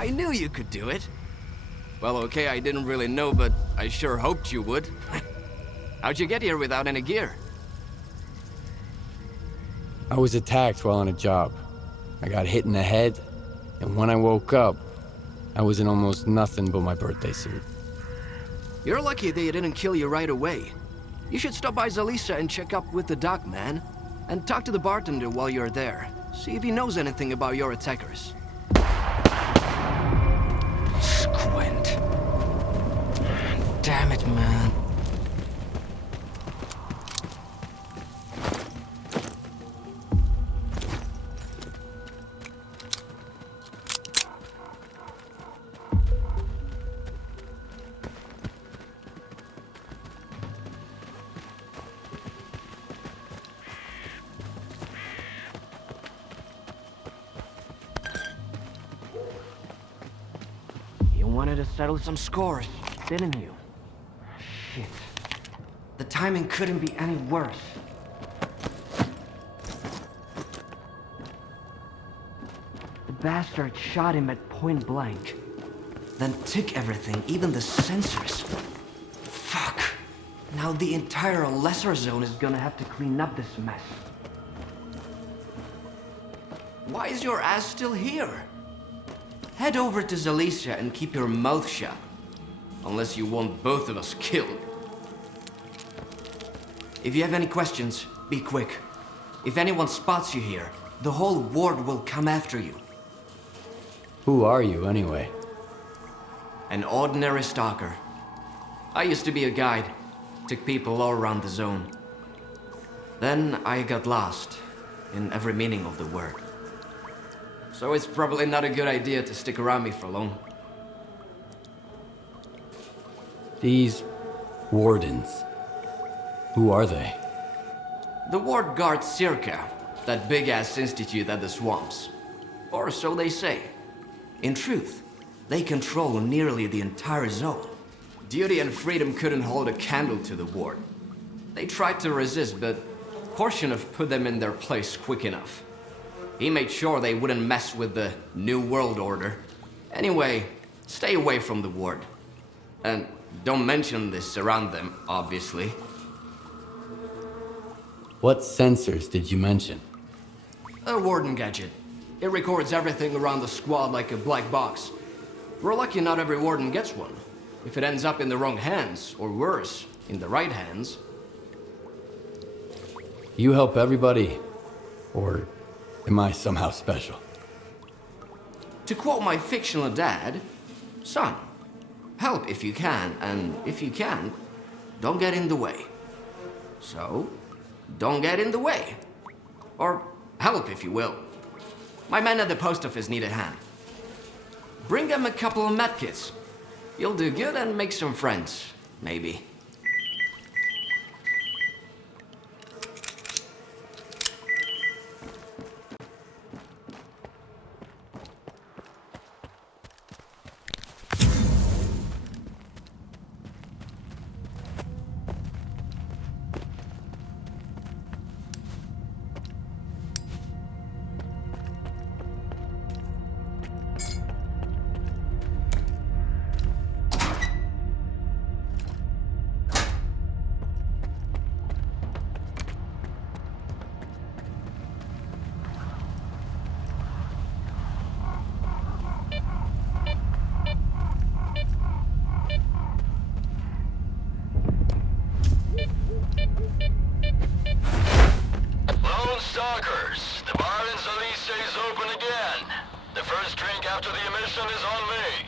I knew you could do it. Well, okay, I didn't really know, but I sure hoped you would. How'd you get here without any gear? I was attacked while on a job. I got hit in the head, and when I woke up, I was in almost nothing but my birthday suit. You're lucky they didn't kill you right away. You should stop by Zalissya and check up with the doc, man. And talk to the bartender while you're there. See if he knows anything about your attackers. Squint. Damn it, man. You wanted to settle some scores, didn't you? Shit. The timing couldn't be any worse. The bastard shot him at point blank. Then took everything, even the sensors. Fuck. Now the entire lesser zone is gonna have to clean up this mess. Why is your ass still here? Head over to Zalissya and keep your mouth shut. Unless you want both of us killed. If you have any questions, be quick. If anyone spots you here, the whole ward will come after you. Who are you, anyway? An ordinary stalker. I used to be a guide. Took people all around the zone. Then I got lost, in every meaning of the word. So it's probably not a good idea to stick around me for long. These wardens, who are they? The ward guards S.T.A.L.K.E.R, that big-ass institute at the swamps. Or so they say. In truth, they control nearly the entire zone. Duty and Freedom couldn't hold a candle to the ward. They tried to resist, but Korshinov put them in their place quick enough. He made sure they wouldn't mess with the New World Order. Anyway, stay away from the ward. And don't mention this around them, obviously. What sensors did you mention? A warden gadget. It records everything around the squad like a black box. We're lucky not every warden gets one. If it ends up in the wrong hands, or worse, in the right hands. You help everybody? Or am I somehow special? To quote my fictional dad, son, help if you can, and if you can't, don't get in the way. So, don't get in the way. Or help if you will. My men at the post office need a hand. Bring them a couple of medkits. You'll do good and make some friends, maybe. Stalkers, the bar in Zalissya is open again. The first drink after the emission is on me.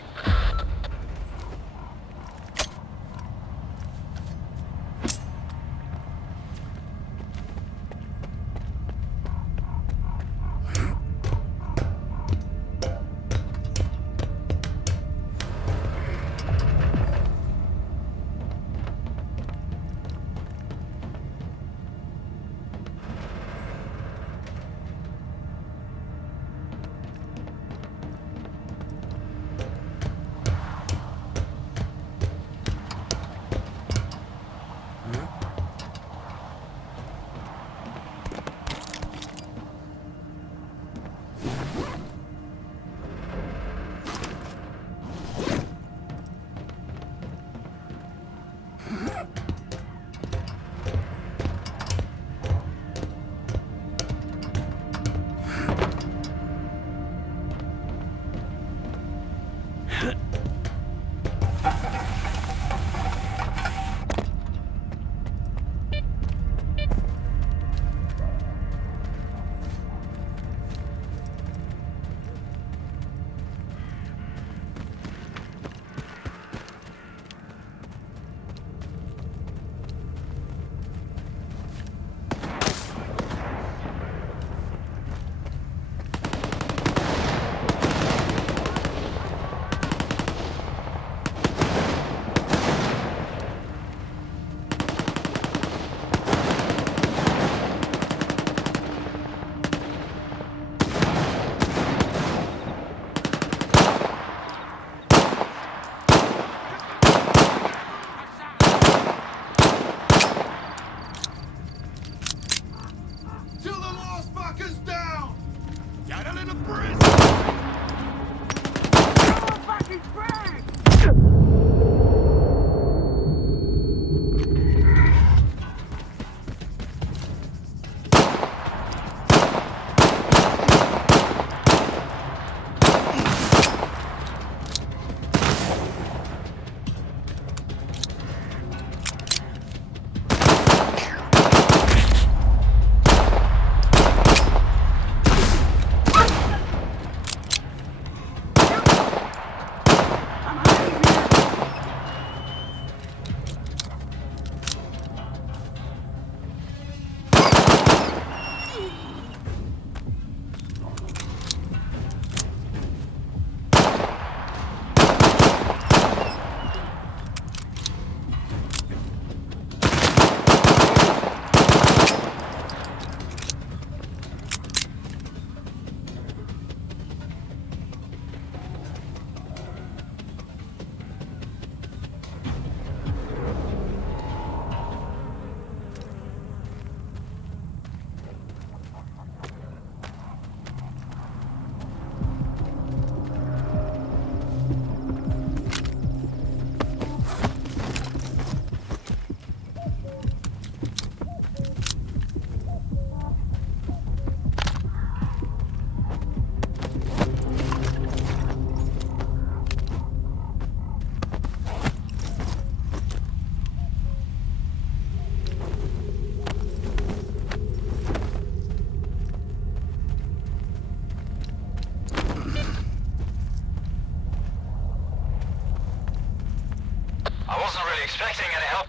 I wasn't really expecting any help.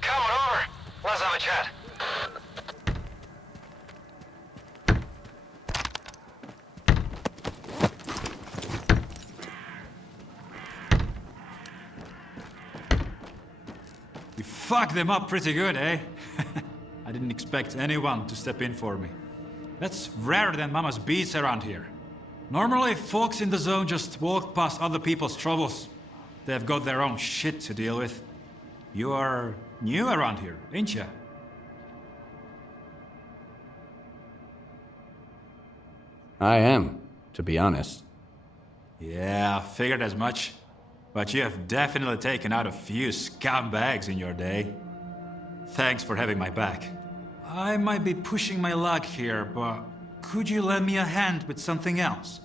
Come on over. Let's have a chat. You fucked them up pretty good, eh? I didn't expect anyone to step in for me. That's rarer than Mama's beats around here. Normally, folks in the zone just walk past other people's troubles. They've got their own shit to deal with. You are new around here, ain't ya? I am, to be honest. Yeah, figured as much. But you have definitely taken out a few scumbags in your day. Thanks for having my back. I might be pushing my luck here, but could you lend me a hand with something else?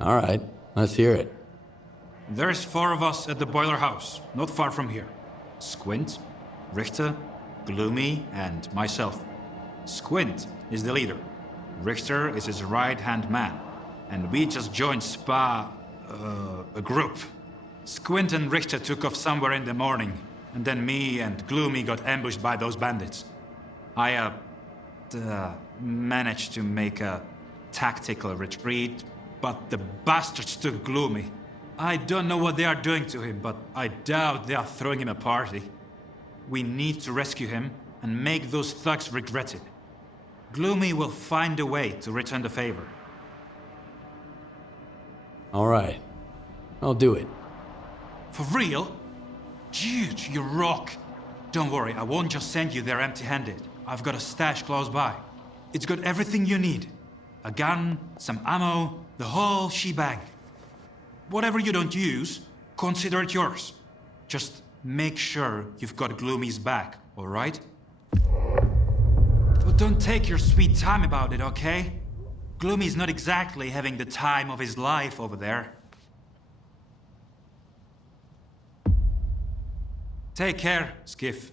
All right, let's hear it. There's 4 of us at the boiler house, not far from here. Squint, Richter, Gloomy, and myself. Squint is the leader. Richter is his right-hand man. And we just joined a group. Squint and Richter took off somewhere in the morning, and then me and Gloomy got ambushed by those bandits. I managed to make a tactical retreat, but the bastards took Gloomy. I don't know what they are doing to him, but I doubt they are throwing him a party. We need to rescue him and make those thugs regret it. Gloomy will find a way to return the favor. All right, I'll do it. For real? Dude, you rock. Don't worry, I won't just send you there empty-handed. I've got a stash close by. It's got everything you need. A gun, some ammo, the whole shebang. Whatever you don't use, consider it yours. Just make sure you've got Gloomy's back, all right? But don't take your sweet time about it, okay? Gloomy's not exactly having the time of his life over there. Take care, Skiff.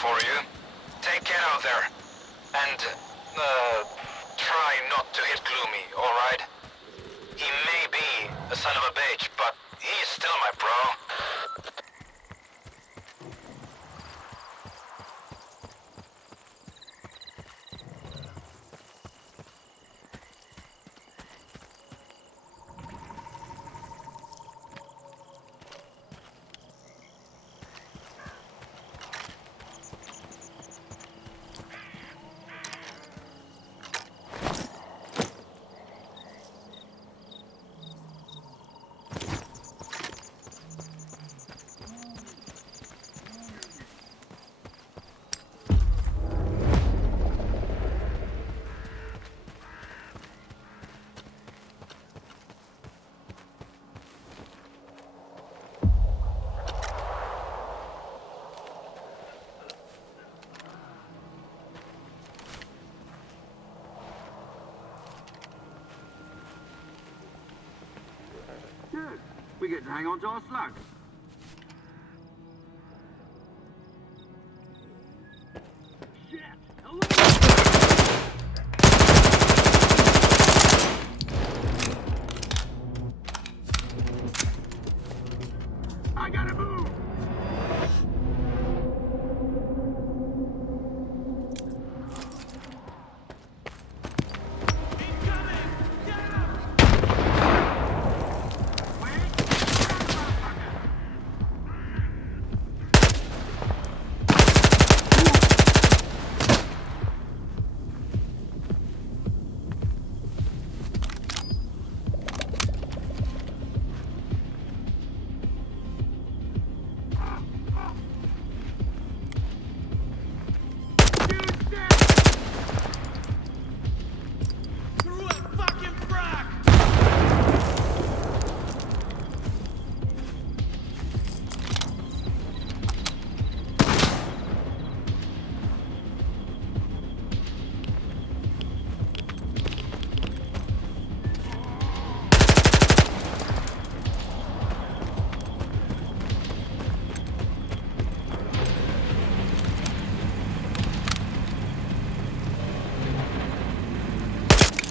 for you. Take care out there. And, try not to hit Gloomy, alright? He may be a son of a bitch, but he's still my bro. Good. We get to hang on to our slugs. Shit! Hello! I gotta move!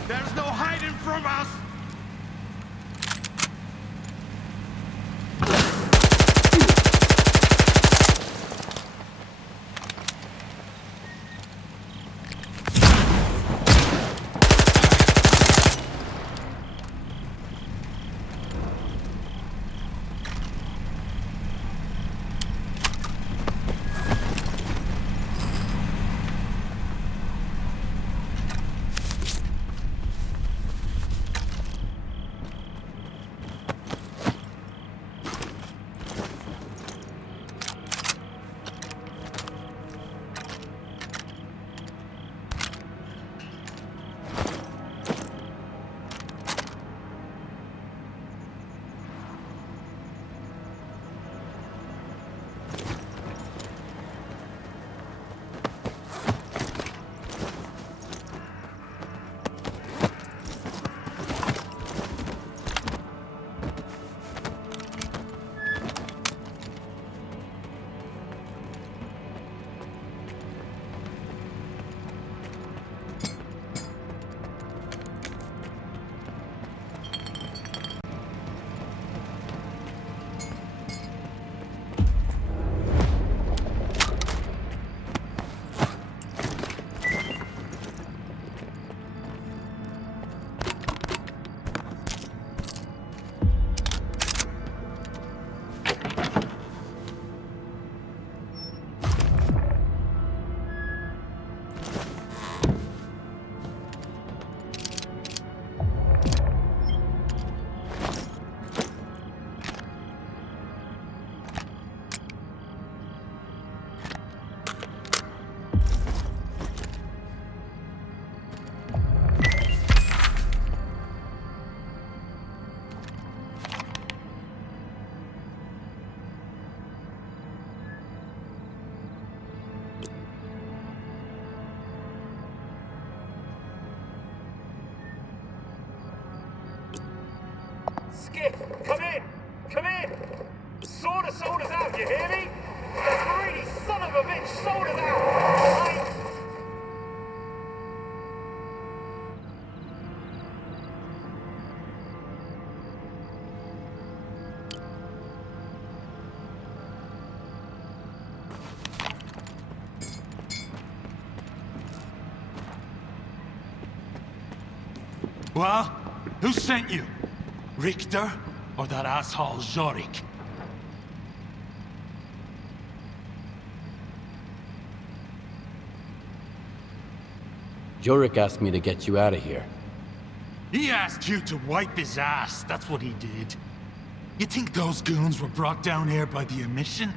There's no hiding from us! Skip, come in! Come in! Sort the soldiers out, you hear me? Greedy son of a bitch sold us out! Well, who sent you? Richter or that asshole Zorik? Jorik asked me to get you out of here. He asked you to wipe his ass, that's what he did. You think those goons were brought down here by the emission?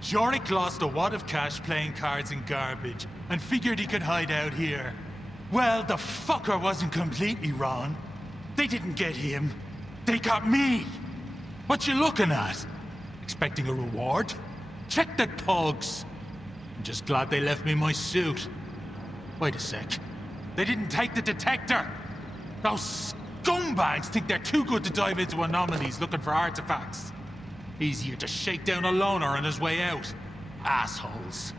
Jorik lost a wad of cash playing cards and garbage, and figured he could hide out here. Well, the fucker wasn't completely wrong. They didn't get him. They got me! What you looking at? Expecting a reward? Check the thugs. I'm just glad they left me my suit. Wait a sec. They didn't take the detector! Those scumbags think they're too good to dive into anomalies looking for artifacts. Easier to shake down a loner on his way out. Assholes.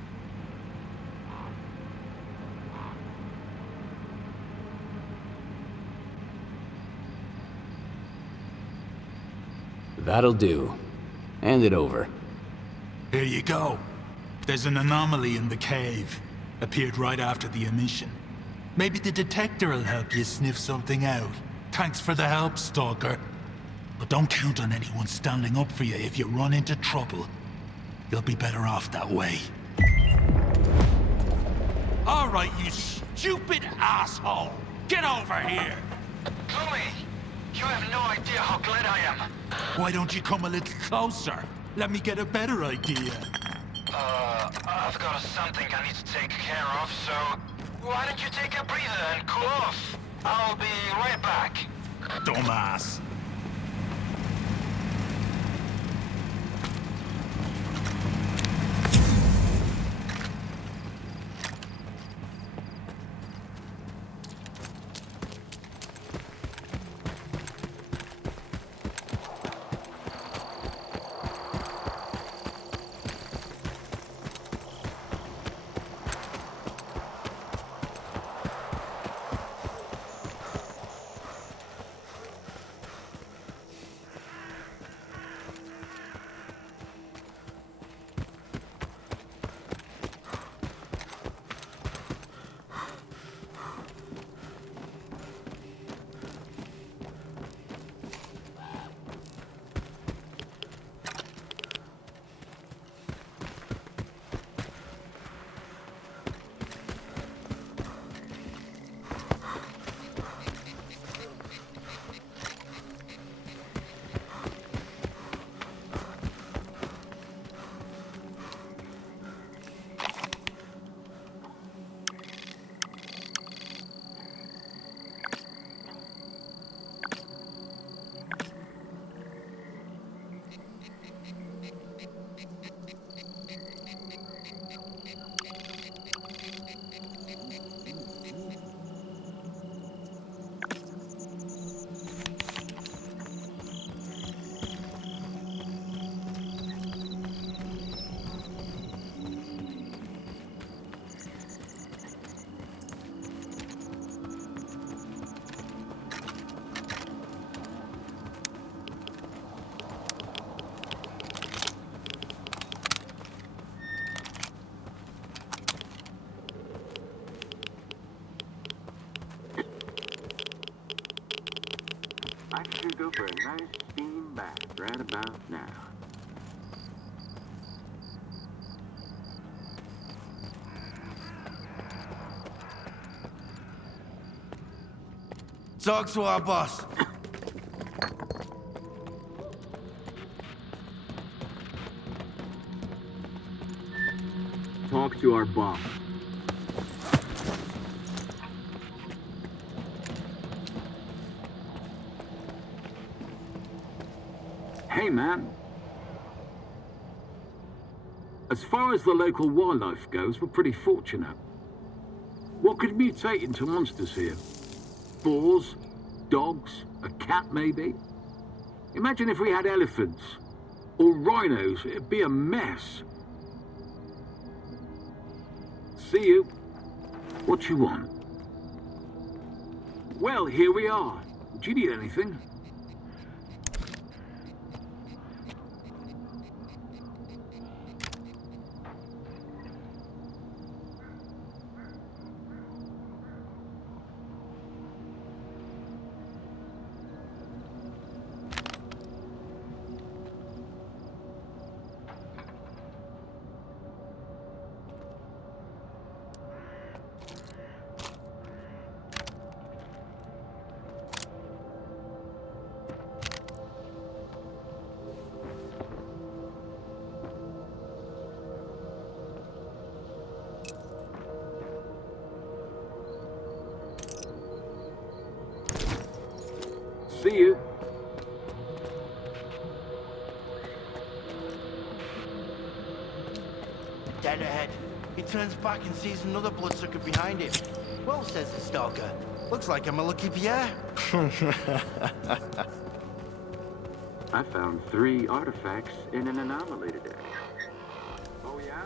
That'll do. Hand it over. Here you go. There's an anomaly in the cave. Appeared right after the emission. Maybe the detector will help you sniff something out. Thanks for the help, Stalker. But don't count on anyone standing up for you if you run into trouble. You'll be better off that way. All right, you stupid asshole! Get over here! Gloomy, you have no idea how glad I am. Why don't you come a little closer? Let me get a better idea. I've got something I need to take care of, so why don't you take a breather and cool off? I'll be right back. Dumbass. I should go for a nice steam bath right about now. Talk to our boss. Talk to our boss. Hey, man. As far as the local wildlife goes, we're pretty fortunate. What could mutate into monsters here? Boars? Dogs? A cat, maybe? Imagine if we had elephants. Or rhinos. It'd be a mess. See you. What you want? Well, here we are. Do you need anything? See you. Dead ahead. He turns back and sees another bloodsucker behind him. Well, says the Stalker. Looks like I'm a lucky Pierre. I found 3 artifacts in an anomaly today. Oh, yeah?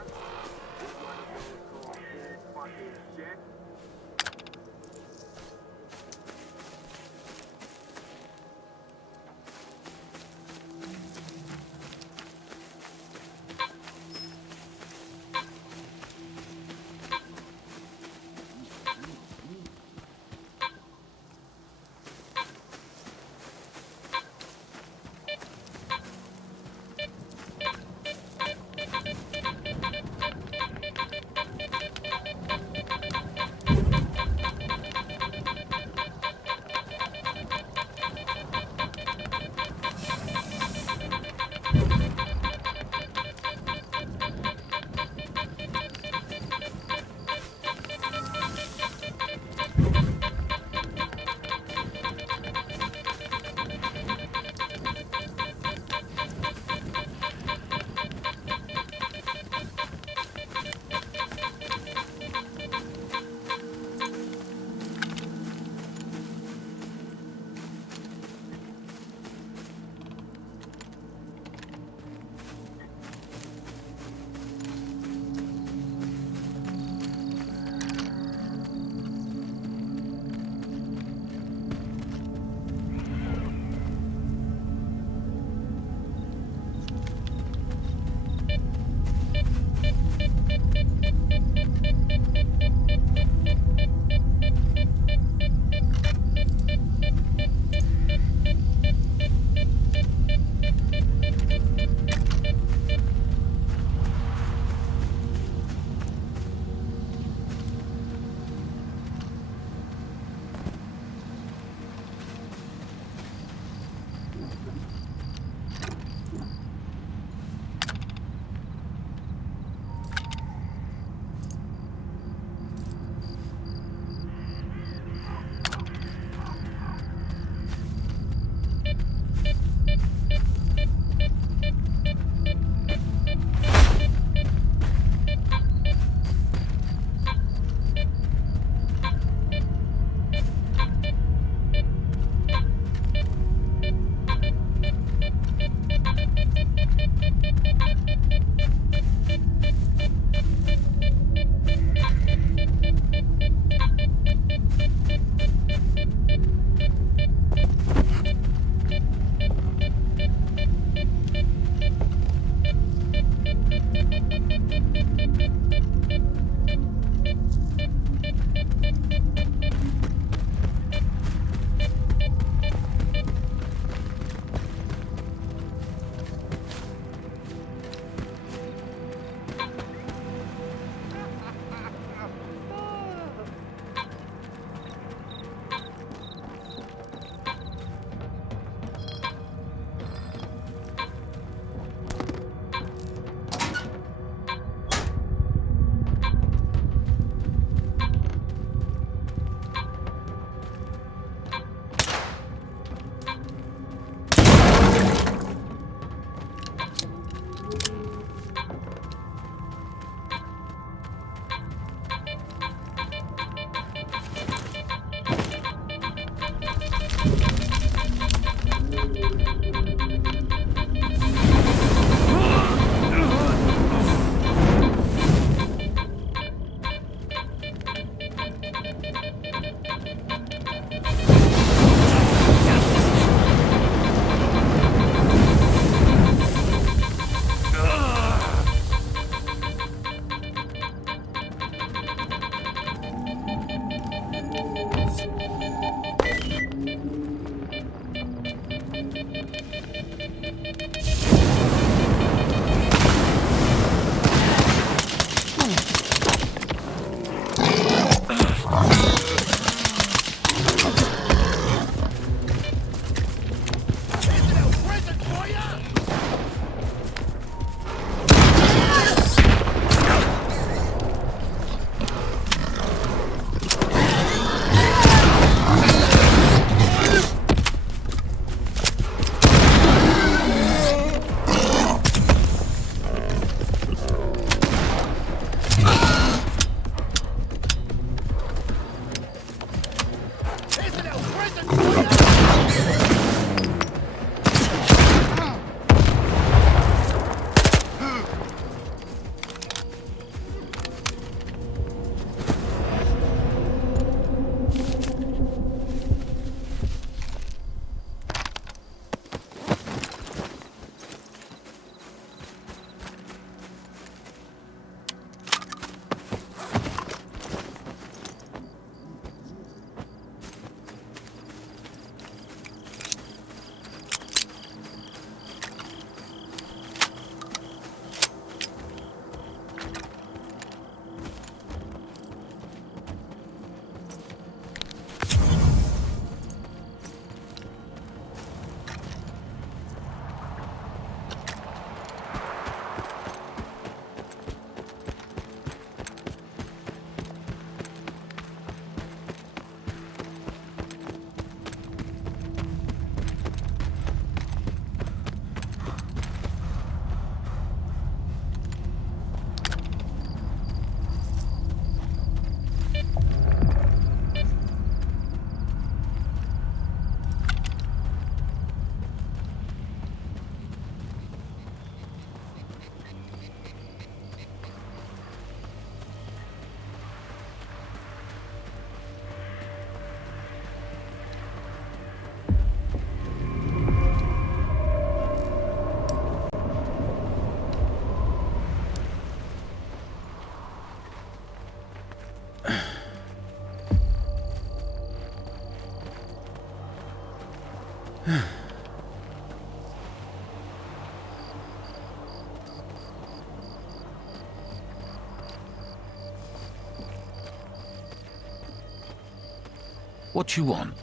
What you want?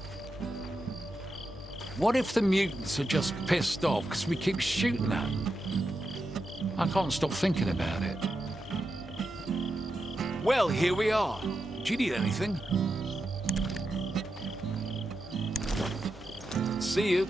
What if the mutants are just pissed off because we keep shooting at them? I can't stop thinking about it. Well, here we are. Do you need anything? See you.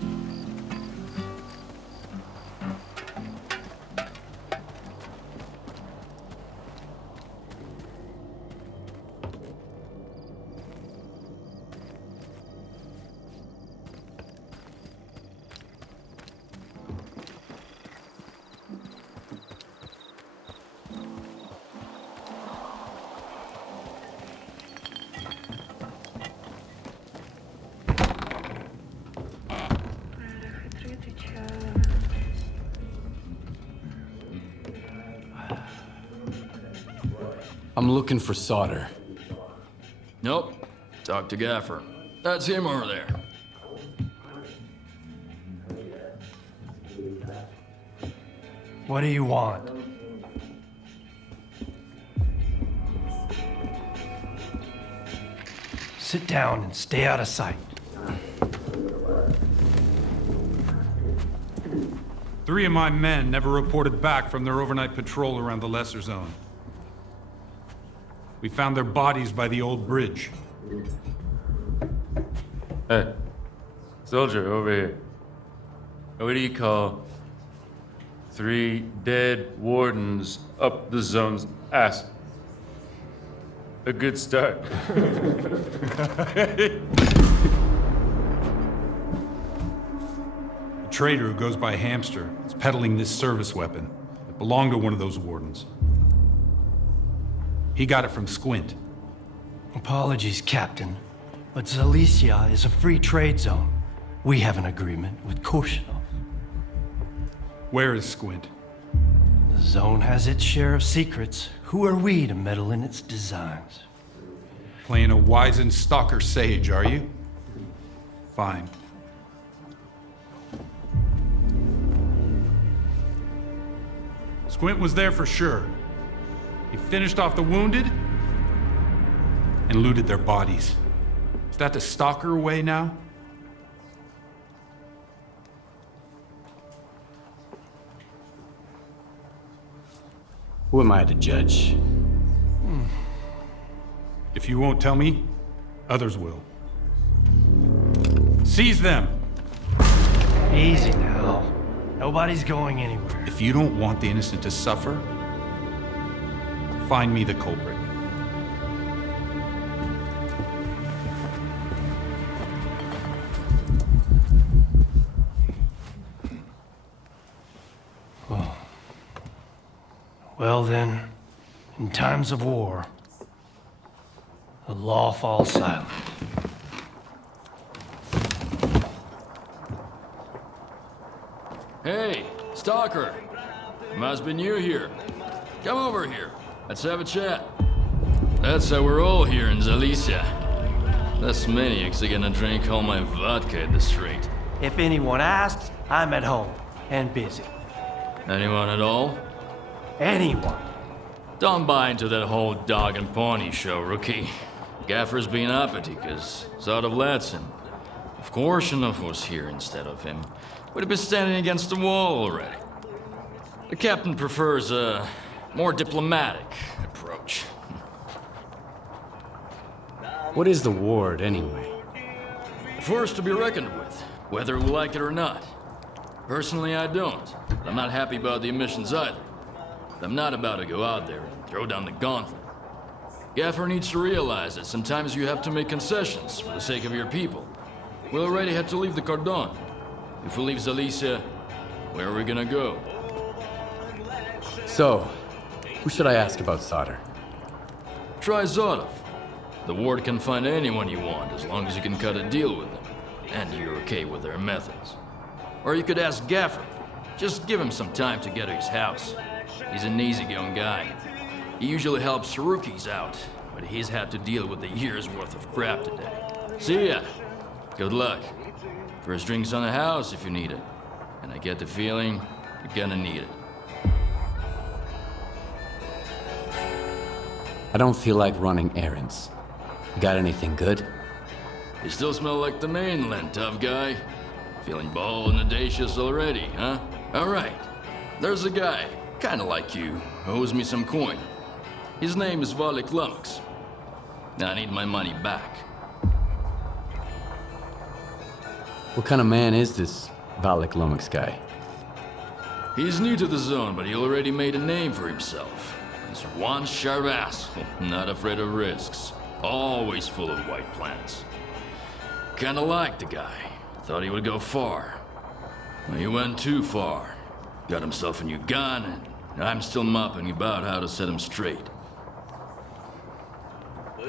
I'm looking for solder. Nope. Talk to Gaffer. That's him over there. What do you want? Sit down and stay out of sight. 3 of my men never reported back from their overnight patrol around the lesser zone. We found their bodies by the old bridge. Hey, soldier, over here. What do you call 3 dead wardens up the zone's ass? A good start. A trader who goes by Hamster is peddling this service weapon that belonged to one of those wardens. He got it from Squint. Apologies, Captain, but Zalissya is a free trade zone. We have an agreement with Chornobyl. Where is Squint? The zone has its share of secrets. Who are we to meddle in its designs? Playing a wizened Stalker sage, are you? Fine. Squint was there for sure. He finished off the wounded and looted their bodies. Is that the Stalker way now? Who am I to judge? If you won't tell me, others will. Seize them! Easy now. Nobody's going anywhere. If you don't want the innocent to suffer, find me the culprit. Well then, in times of war, the law falls silent. Hey, Stalker. Must be new here. Come over here. Let's have a chat. That's how we're all here in Zalissya. This maniac's gonna drink all my vodka in the street. If anyone asks, I'm at home and busy. Anyone at all? Anyone. Don't buy into that whole dog and pony show, rookie. Gaffer's been uppity, cause sort of lets him. If Korshunov was here instead of him, we'd have been standing against the wall already. The captain prefers a more diplomatic approach. What is the ward, anyway? A force to be reckoned with, whether we like it or not. Personally, I don't. I'm not happy about the emissions either. I'm not about to go out there and throw down the gauntlet. Gaffer needs to realize that sometimes you have to make concessions for the sake of your people. We already had to leave the Cordon. If we leave Zalissya, where are we gonna go? So, who should I ask about solder? Try Zotov. The ward can find anyone you want as long as you can cut a deal with them, and you're okay with their methods. Or you could ask Gaffer. Just give him some time to get to his house. He's an easygoing guy. He usually helps rookies out, but he's had to deal with a year's worth of crap today. See ya. Good luck. First drinks on the house if you need it. And I get the feeling you're gonna need it. I don't feel like running errands. You got anything good? You still smell like the mainland, tough guy. Feeling bold and audacious already, huh? Alright. There's a guy, kinda like you, who owes me some coin. His name is S.T.A.L.K.E.R. I need my money back. What kind of man is this S.T.A.L.K.E.R guy? He's new to the zone, but he already made a name for himself. He's one sharp asshole, not afraid of risks. Always full of white plans. Kinda liked the guy. Thought he would go far. Well, he went too far. Got himself a new gun, and I'm still mopping about how to set him straight.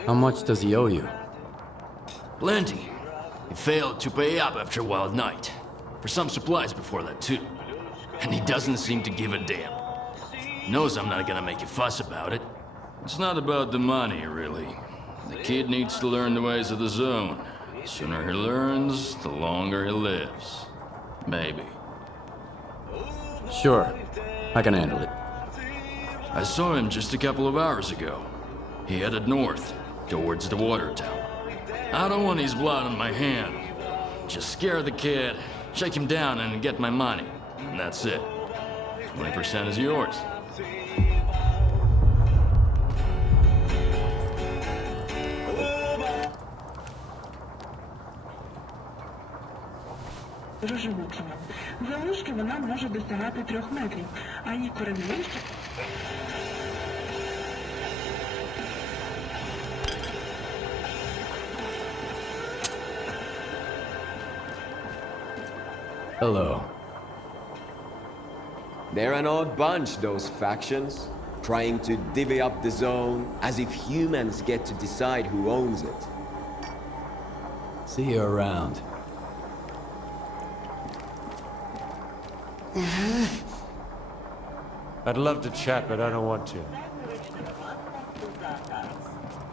How much does he owe you? Plenty. He failed to pay up after a wild night. For some supplies before that, too. And he doesn't seem to give a damn. Knows I'm not gonna make a fuss about it. It's not about the money, really. The kid needs to learn the ways of the zone. The sooner he learns, the longer he lives. Maybe. Sure, I can handle it. I saw him just a couple of hours ago. He headed north, towards the water tower. I don't want his blood on my hand. Just scare the kid, shake him down, and get my money. And that's it. 20% is yours. Розживучена. Залишки вона може досягати 3 метрів, а її кореневище... Hello. They're an odd bunch, those factions. Trying to divvy up the zone, as if humans get to decide who owns it. See you around. I'd love to chat, but I don't want to.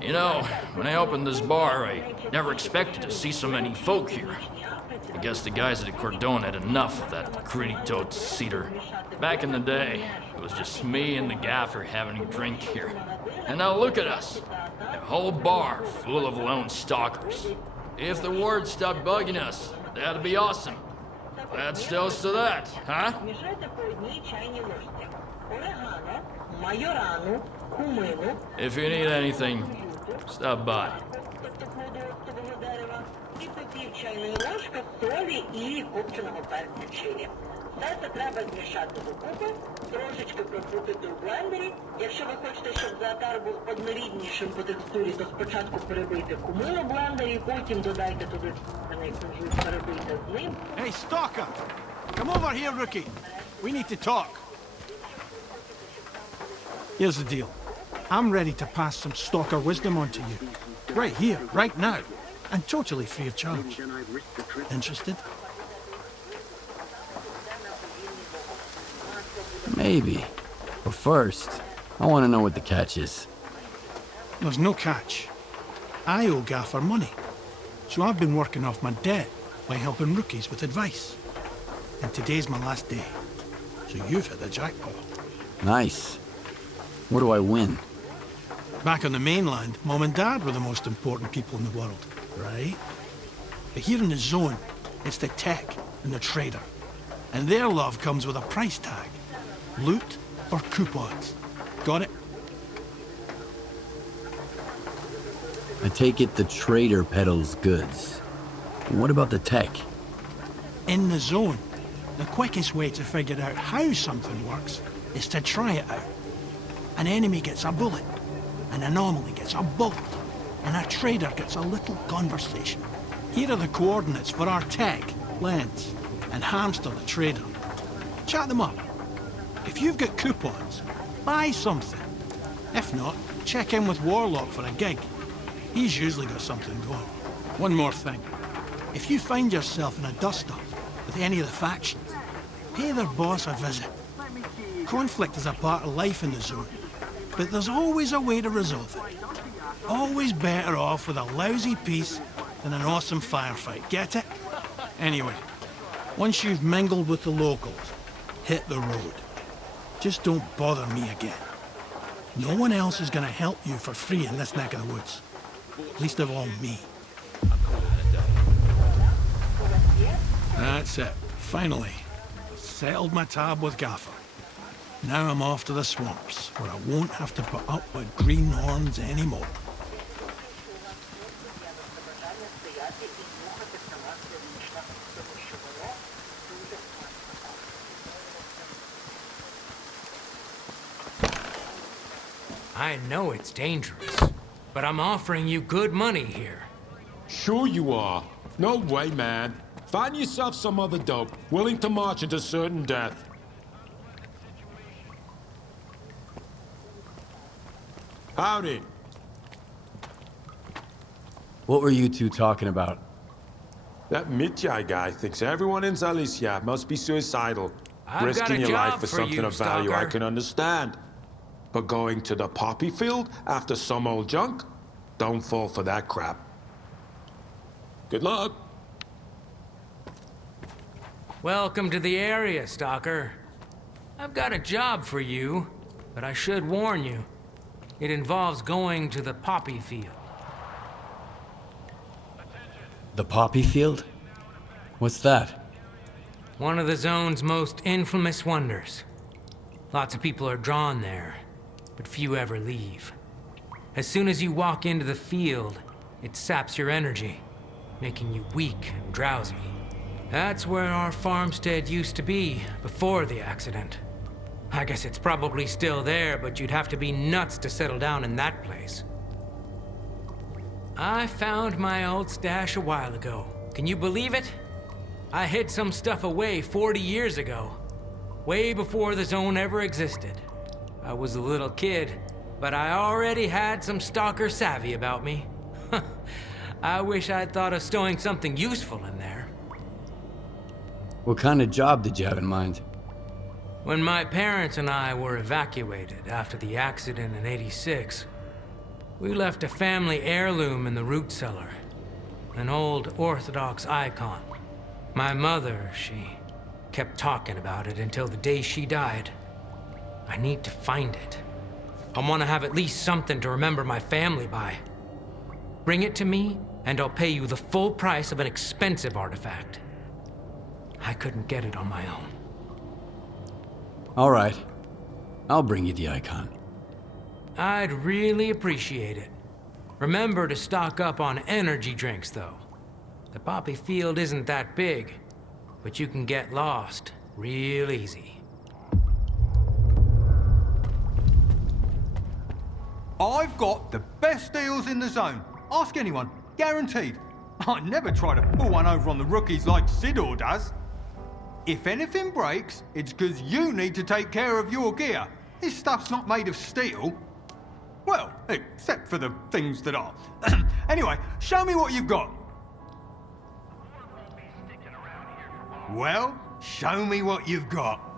You know, when I opened this bar, I never expected to see so many folk here. I guess the guys at the Cordon had enough of that gritty-toed cedar. Back in the day, it was just me and the gaffer having a drink here. And now look at us. A whole bar full of lone stalkers. If the ward stopped bugging us, that'd be awesome. Let's toast to that, huh? If you need anything, stop by. Все це треба змішати докупи, трошечки прокрутити у блендері. Якщо ви хочете, щоб зоотар був одноріднішим по текстурі, то спочатку перебийте кумин у блендері, потім додайте туди кунжут, перебийте з ним. Hey, Stalker! Come over here, rookie. We need to talk. Here's the deal. I'm ready to pass some Stalker wisdom on to you. Right here, right now. And totally free of charge. Interested? Maybe. But first, I want to know what the catch is. There's no catch. I owe Gaffer money. So I've been working off my debt by helping rookies with advice. And today's my last day. So you've hit the jackpot. Nice. What do I win? Back on the mainland, Mom and Dad were the most important people in the world, right? But here in the zone, it's the tech and the trader. And their love comes with a price tag. Loot or coupons. Got it? I take it the trader peddles goods. What about the tech? In the zone, the quickest way to figure out how something works is to try it out. An enemy gets a bullet, an anomaly gets a bullet, and a trader gets a little conversation. Here are the coordinates for our tech, Lens, and Hamster the trader. Chat them up. If you've got coupons, buy something. If not, check in with Warlock for a gig. He's usually got something going. One more thing. If you find yourself in a dust-up with any of the factions, pay their boss a visit. Conflict is a part of life in the zone, but there's always a way to resolve it. Always better off with a lousy peace than an awesome firefight, get it? Anyway, once you've mingled with the locals, hit the road. Just don't bother me again. No one else is gonna help you for free in this neck of the woods. Least of all me. That's it. Finally. Settled my tab with Gaffer. Now I'm off to the swamps, where I won't have to put up with greenhorns anymore. I know it's dangerous, but I'm offering you good money here. Sure you are. No way, man. Find yourself some other dope, willing to march into certain death. Howdy. What were you two talking about? That Mitjai guy thinks everyone in Zalissya must be suicidal. I've got Risking a your job life for for something you, of value I Stalker. can understand. But going to the poppy field after some old junk? Don't fall for that crap. Good luck. Welcome to the area, Stalker. I've got a job for you, but I should warn you. It involves going to the poppy field. The poppy field? What's that? One of the zone's most infamous wonders. Lots of people are drawn there, but few ever leave. As soon as you walk into the field, it saps your energy, making you weak and drowsy. That's where our farmstead used to be before the accident. I guess it's probably still there, but you'd have to be nuts to settle down in that place. I found my old stash a while ago. Can you believe it? I hid some stuff away 40 years ago, way before the zone ever existed. I was a little kid, but I already had some stalker savvy about me. I wish I'd thought of stowing something useful in there. What kind of job did you have in mind? When my parents and I were evacuated after the accident in '86, we left a family heirloom in the root cellar. An old Orthodox icon. My mother, she kept talking about it until the day she died. I need to find it. I want to have at least something to remember my family by. Bring it to me, and I'll pay you the full price of an expensive artifact. I couldn't get it on my own. All right. I'll bring you the icon. I'd really appreciate it. Remember to stock up on energy drinks, though. The poppy field isn't that big, but you can get lost real easy. I've got the best deals in the zone. Ask anyone. Guaranteed. I never try to pull one over on the rookies like Sidor does. If anything breaks, it's because you need to take care of your gear. This stuff's not made of steel. Well, except for the things that are. Anyway, show me what you've got. Well, show me what you've got.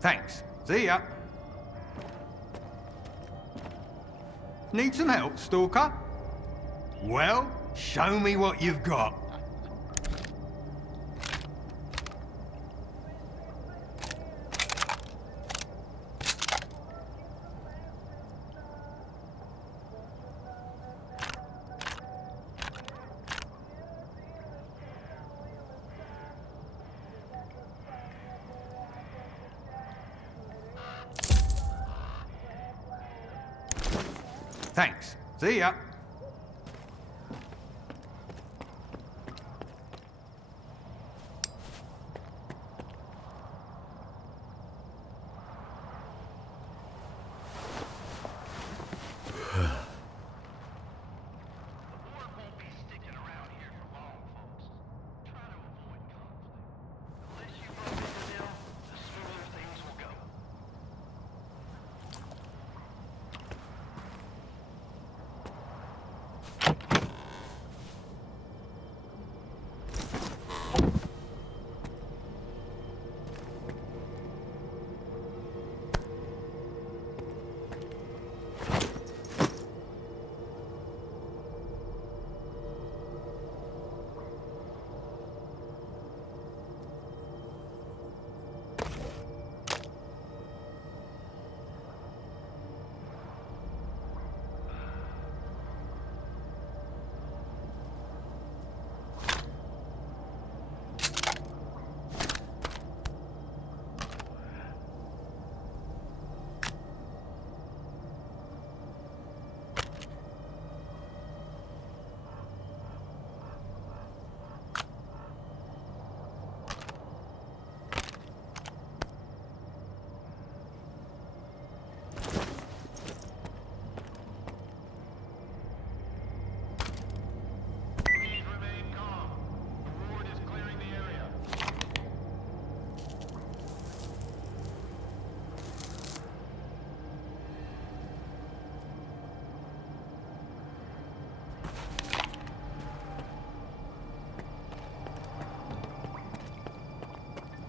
Thanks. See ya. Need some help, Stalker? Well, show me what you've got. Thanks. See ya.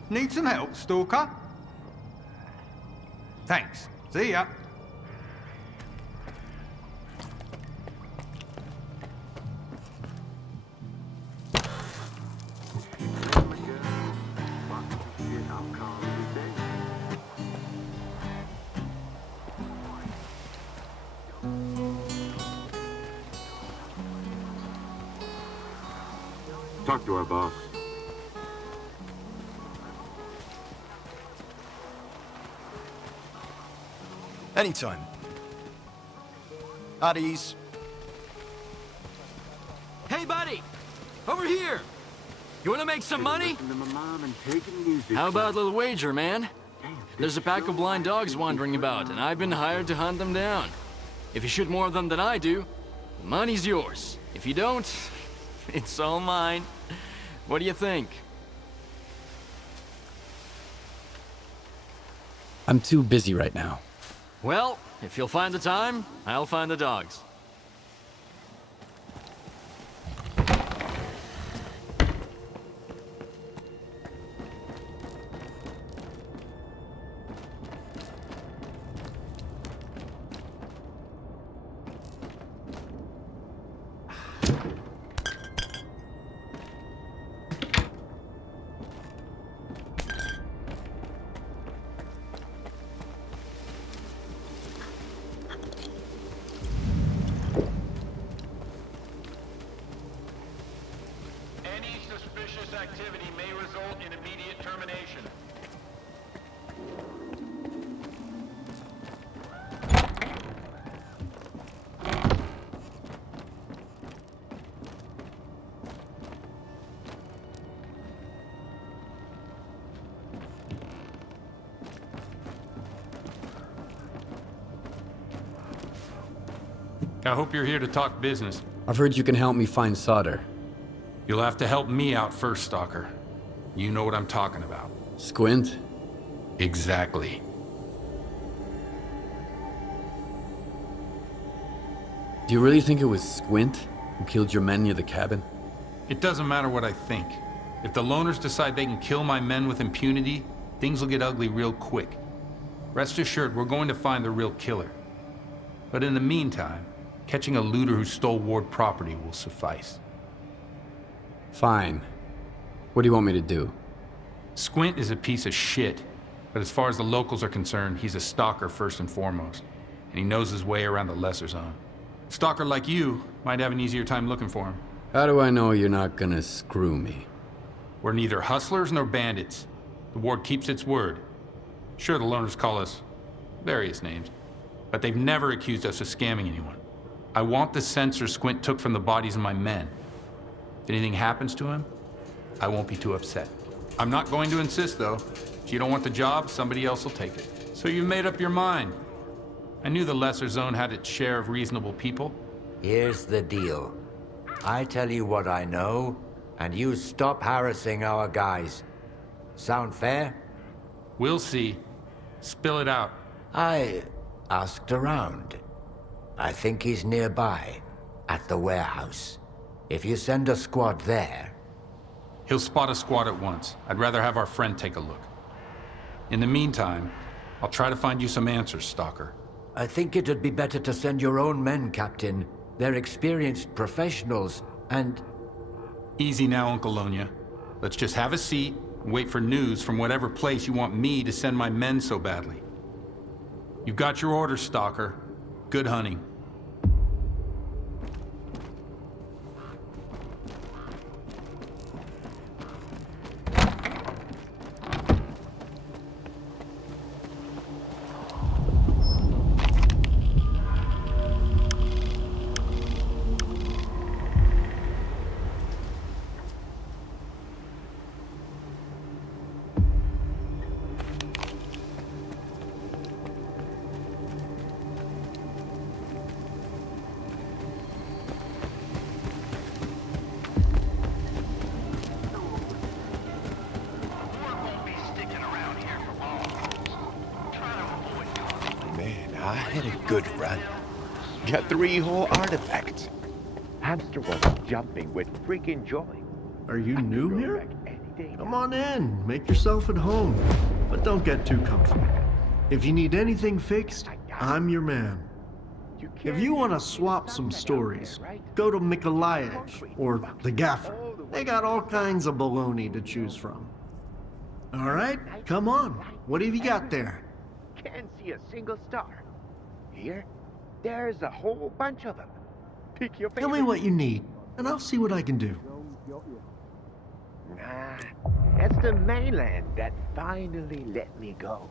Need some help, Stalker? Thanks. See ya. Talk to our boss. Anytime. At ease. Hey, buddy! Over here! You wanna make some money? How about a little wager, man? There's a pack of blind dogs wandering about, and I've been hired to hunt them down. If you shoot more of them than I do, the money's yours. If you don't, it's all mine. What do you think? I'm too busy right now. Well, if you'll find the time, I'll find the dogs. Activity may result in immediate termination. I hope you're here to talk business. I've heard you can help me find solder. You'll have to help me out first, Stalker. You know what I'm talking about. Squint? Exactly. Do you really think it was Squint who killed your men near the cabin? It doesn't matter what I think. If the loners decide they can kill my men with impunity, things will get ugly real quick. Rest assured, we're going to find the real killer. But in the meantime, catching a looter who stole Ward property will suffice. Fine. What do you want me to do? Squint is a piece of shit, but as far as the locals are concerned, he's a stalker first and foremost, and he knows his way around the lesser zone. A stalker like you might have an easier time looking for him. How do I know you're not gonna screw me? We're neither hustlers nor bandits. The Ward keeps its word. Sure, the loners call us various names, but they've never accused us of scamming anyone. I want the sensor Squint took from the bodies of my men. If anything happens to him, I won't be too upset. I'm not going to insist, though. If you don't want the job, somebody else will take it. So you made up your mind. I knew the lesser zone had its share of reasonable people. Here's the deal. I tell you what I know, and you stop harassing our guys. Sound fair? We'll see. Spill it out. I asked around. I think he's nearby, at the warehouse. If you send a squad there... He'll spot a squad at once. I'd rather have our friend take a look. In the meantime, I'll try to find you some answers, Stalker. I think it'd be better to send your own men, Captain. They're experienced professionals, and... Easy now, Uncle Lonia. Let's just have a seat and wait for news from whatever place you want me to send my men so badly. You've got your orders, Stalker. Good hunting. I had a good run. Got 3 whole artifacts. Hamster was jumping with freaking joy. Are you new here? Come on in, make yourself at home. But don't get too comfy. If you need anything fixed, I'm your man. If you want to swap some stories, go to Mykolaiv or the Gaffer. They got all kinds of baloney to choose from. All right, come on. What have you got there? Can't see a single star. Here, there's a whole bunch of them. Pick your favorite. Tell me what you need, and I'll see what I can do. Nah, it's the mainland that finally let me go.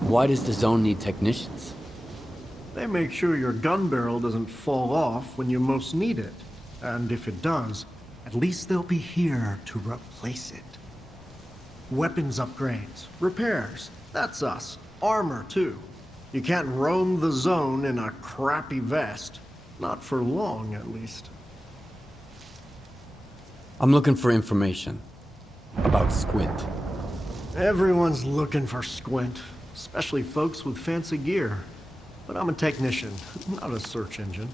Why does the zone need technicians? They make sure your gun barrel doesn't fall off when you most need it. And if it does, at least they'll be here to replace it. Weapons upgrades, repairs, that's us. Armor, too. You can't roam the zone in a crappy vest. Not for long, at least. I'm looking for information about Squint. Everyone's looking for Squint, especially folks with fancy gear. But I'm a technician, not a search engine.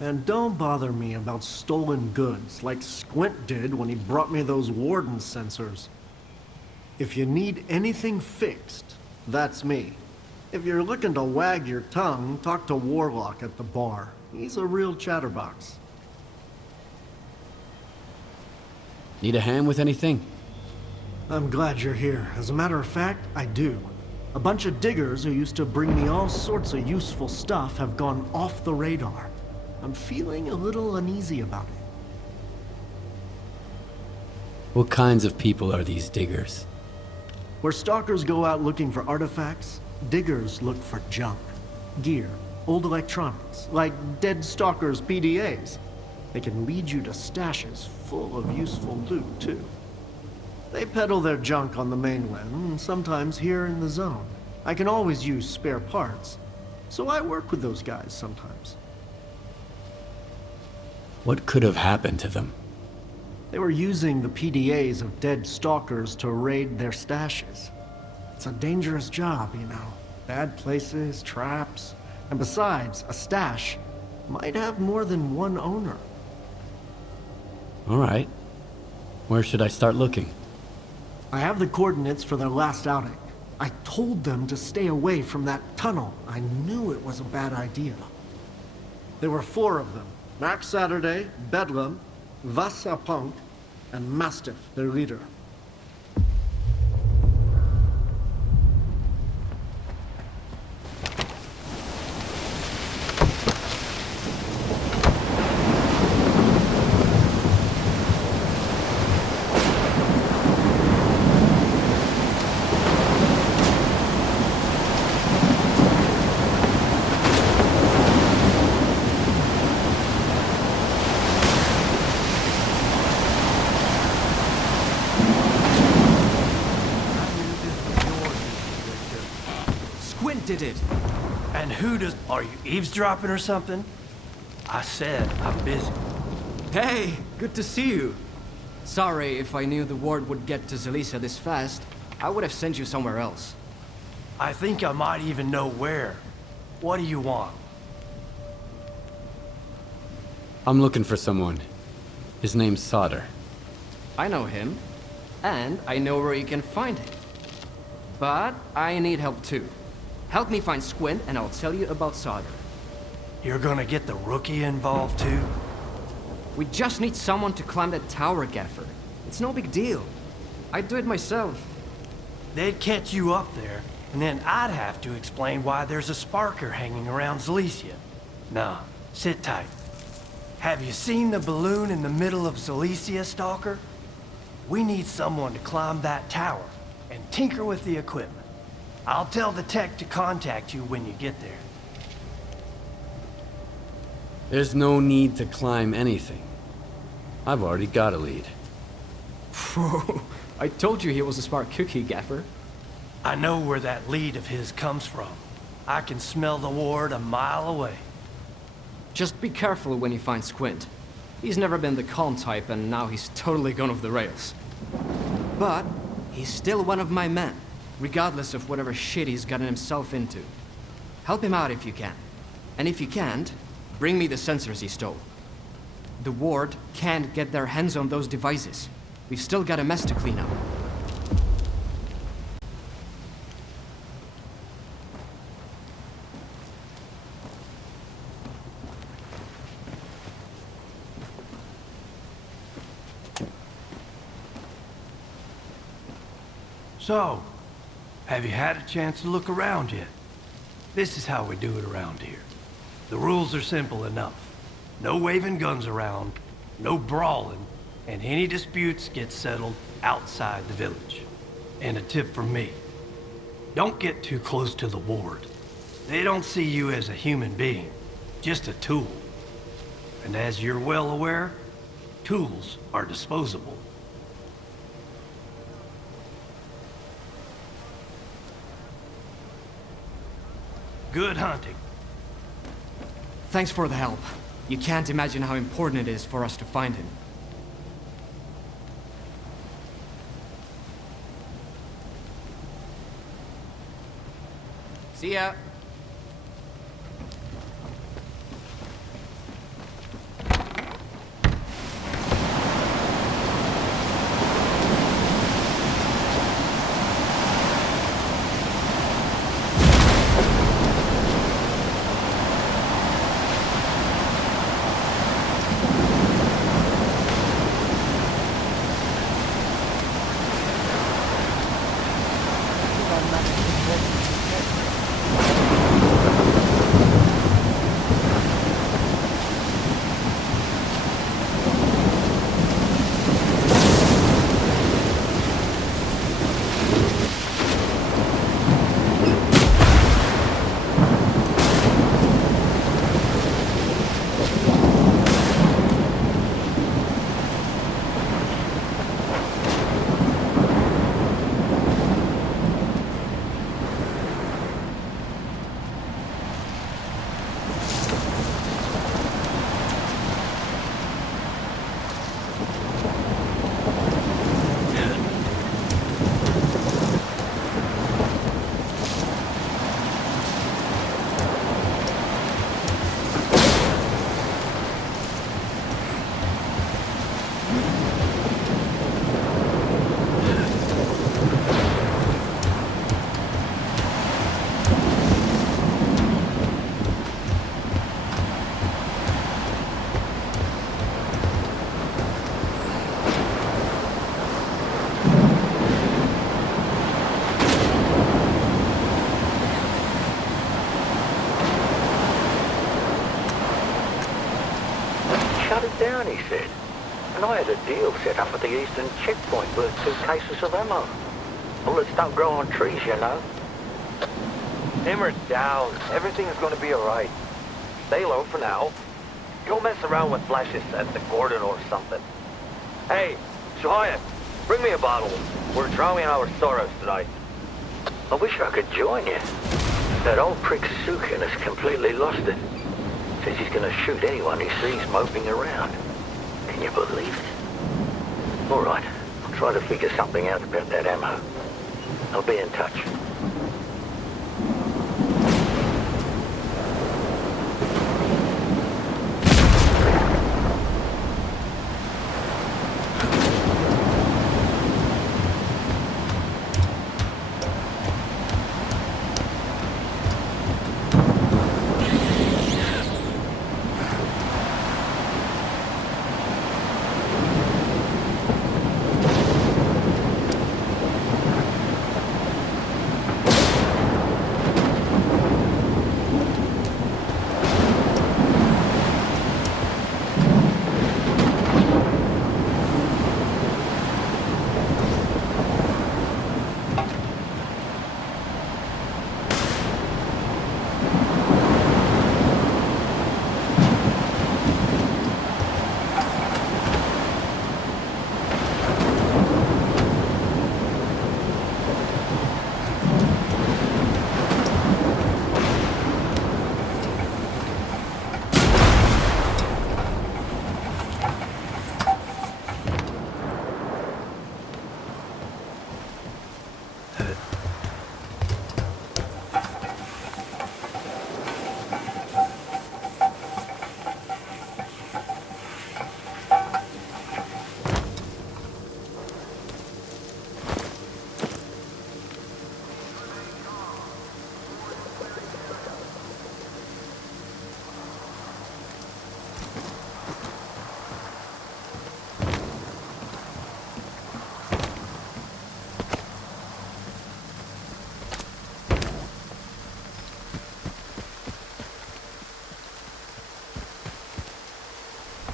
And don't bother me about stolen goods like Squint did when he brought me those Warden sensors. If you need anything fixed, that's me. If you're looking to wag your tongue, talk to Warlock at the bar. He's a real chatterbox. Need a hand with anything? I'm glad you're here. As a matter of fact, I do. A bunch of diggers who used to bring me all sorts of useful stuff have gone off the radar. I'm feeling a little uneasy about it. What kinds of people are these diggers? Where stalkers go out looking for artifacts, diggers look for junk. Gear, old electronics, like dead stalkers' PDAs. They can lead you to stashes full of useful loot, too. They peddle their junk on the mainland, and sometimes here in the zone. I can always use spare parts, so I work with those guys sometimes. What could have happened to them? They were using the PDAs of dead stalkers to raid their stashes. It's a dangerous job, you know. Bad places, traps, and besides, a stash might have more than one owner. All right. Where should I start looking? I have the coordinates for their last outing. I told them to stay away from that tunnel. I knew it was a bad idea. There were 4 of them. Max Saturday, Bedlam, Vasa-Punk, and Mastiff, their leader. Did it. And who does... Are you eavesdropping or something? I said I'm busy. Hey, good to see you. Sorry, if I knew the word would get to Zalissya this fast, I would have sent you somewhere else. I think I might even know where. What do you want? I'm looking for someone. His name's Solder. I know him, and I know where you can find him. But I need help too. Help me find Squint, and I'll tell you about Solder. You're gonna get the rookie involved too? We just need someone to climb that tower, Gaffer. It's no big deal. I'd do it myself. They'd catch you up there, and then I'd have to explain why there's a sparker hanging around Zalissya. Nah, sit tight. Have you seen the balloon in the middle of Zalissya, Stalker? We need someone to climb that tower and tinker with the equipment. I'll tell the tech to contact you when you get there. There's no need to climb anything. I've already got a lead. Whoa, I told you he was a smart cookie, Gaffer. I know where that lead of his comes from. I can smell the ward a mile away. Just be careful when you find Squint. He's never been the calm type, and now he's totally gone off the rails. But he's still one of my men, regardless of whatever shit he's gotten himself into. Help him out if you can. And if you can't, bring me the sensors he stole. The ward can't get their hands on those devices. We've still got a mess to clean up. So, have you had a chance to look around yet? This is how we do it around here. The rules are simple enough. No waving guns around, no brawling, and any disputes get settled outside the village. And a tip from me. Don't get too close to the ward. They don't see you as a human being, just a tool. And as you're well aware, tools are disposable. Good hunting. Thanks for the help. You can't imagine how important it is for us to find him. See ya. Down, he said. And I had a deal set up at the eastern checkpoint with 2 cases of ammo. Bullets don't grow on trees, you know. Simmer down. Everything's gonna be alright. Stay low for now. You'll mess around with flashes at the Gordon or something. Hey, Shahaya, bring me a bottle. We're drowning our sorrows tonight. I wish I could join you. That old prick Sukin has completely lost it. Says he's gonna shoot anyone he sees moping around. Can you believe it? All right, I'll try to figure something out about that ammo. I'll be in touch.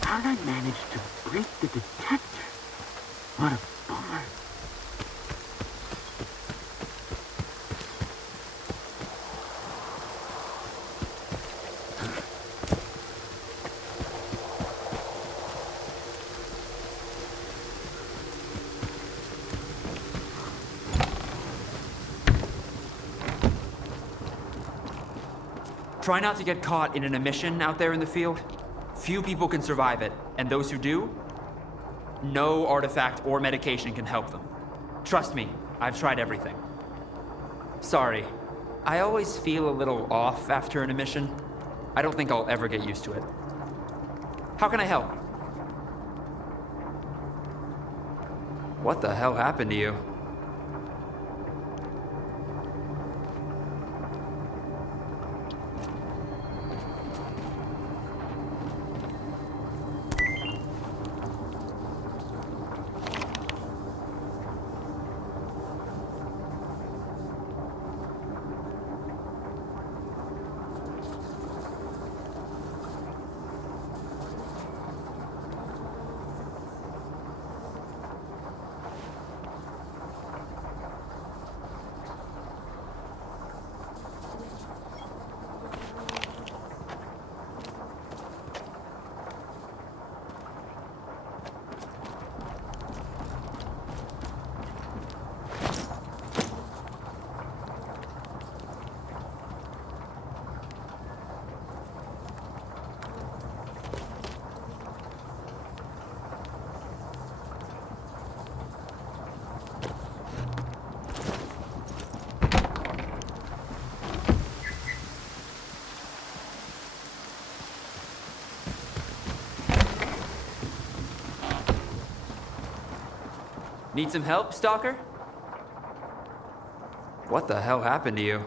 How'd I manage to break the detector? What a bummer. Try not to get caught in an emission out there in the field. Few people can survive it, and those who do, no artifact or medication can help them. Trust me, I've tried everything. Sorry, I always feel a little off after an emission. I don't think I'll ever get used to it. How can I help? What the hell happened to you? Need some help, Stalker? What the hell happened to you?